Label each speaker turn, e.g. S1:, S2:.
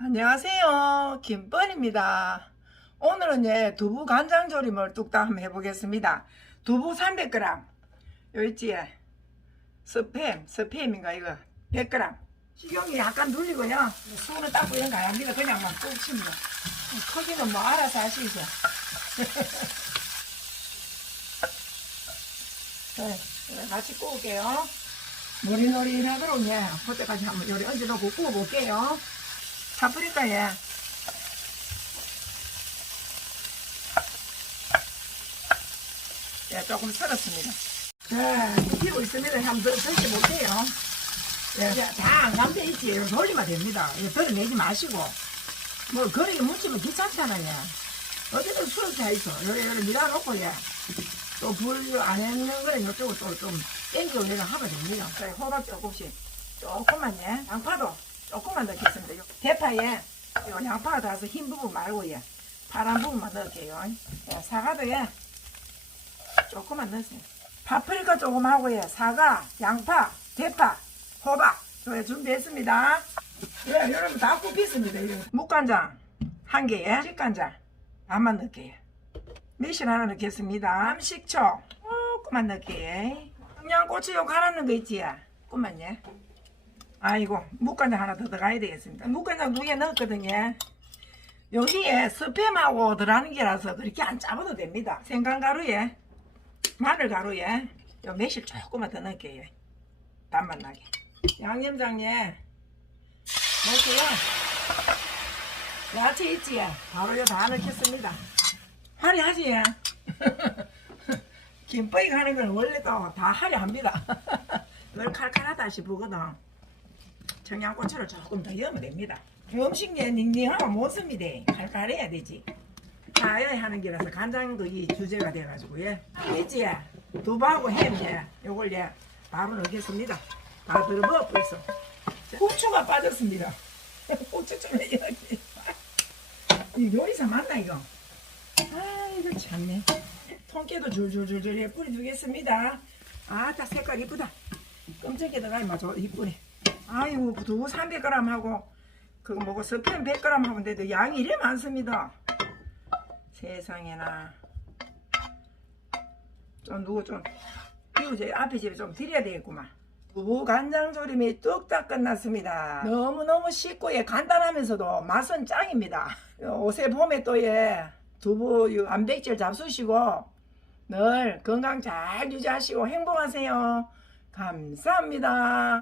S1: 안녕하세요. 김뻔입니다. 오늘은 예, 두부 간장 조림을 뚝딱 한번 해보겠습니다. 두부 300g. 요 있지? 스팸, 스팸인가 이거 100g. 식용이 약간 눌리고요. 손을 닦고 이런 거 안 합니다. 그냥 막 꾹칩니다. 크기는 뭐 알아서 하시죠. 네, 네, 같이 구울게요. 노리노리하도록 예, 그때까지 한번 요리 얹어놓고 구워볼게요. 파프리카에 예, 조금 썰었습니다. 자, 익히고 있습니다. 한번 더 드셔볼게요. 예, 다안 감돼 있지. 돌리면 됩니다. 이거 덜어내지 마시고. 뭐, 그렇게 묻히면 귀찮잖아요. 어쨌든 수업자 있어. 요래, 요래 밀어놓고, 예. 또 불 안 했는 거는 이쪽으로 또 좀 땡기고 내가 하면 됩니다. 자, 호박 조금씩. 조금만, 예. 양파도 조금만 넣겠습니다. 요 대파에 요 양파가 닿아서 흰 부분 말고 예. 파란 부분만 넣을게요. 예, 사과도 예. 조금만 넣으세요. 파프리카 조금 하고 예. 사과, 양파, 대파, 호박. 저 준비했습니다. 예, 여러분 다 굽혔습니다. 이거. 묵간장 한 개에 식간장 반만 넣을게요. 매실 하나 넣겠습니다. 식초 조금만 넣을게요. 청양고추 요 갈아놓은 거 있지? 조금만 예. 아이고 묵간장 하나 더 들어가야 되겠습니다. 묵간장 두 개 넣었거든요. 여기에 스팸하고 들어가는 게라서 그렇게 안 짜봐도 됩니다. 생강가루에 마늘가루에 요 매실 조금만 더 넣을게요. 단맛 나게. 양념장에 넣고요. 야채 있지? 바로 요다 넣겠습니다. 화려하지? 김밥이 가는 건 원래 또다 화려합니다. 늘 칼칼하다 싶거든. 청양고추를 조금 더 넣으면 됩니다. 음식에 닝닝하면 못 씁니다. 칼칼해야 되지. 자연에 하는 게라서 간장도 이 주제가 돼가지고 예. 있지? 두부하고 햄 예. 요걸 예. 바로 넣겠습니다. 다 들어버 벌써. 후추가 빠졌습니다. 후추 좀 해야지. 이 요리사 맞나 이거? 아 이거 참네. 통깨도 줄줄줄줄 뿌려주겠습니다. 아 다 색깔 이쁘다. 깜짝이야 들어가니 맞아 이쁘네. 아이고 두부 300g 하고 그거 뭐고 스팸 100g 하면 돼도 양이 이래 많습니다. 세상에나 좀 누구 좀 비우제 앞에 집에 좀 드려야 되겠구만. 두부 간장 조림이 뚝딱 끝났습니다. 너무너무 쉽고 예, 간단하면서도 맛은 짱입니다. 옷에 봄에 또예 두부 이 단백질 잡수시고 늘 건강 잘 유지하시고 행복하세요. 감사합니다.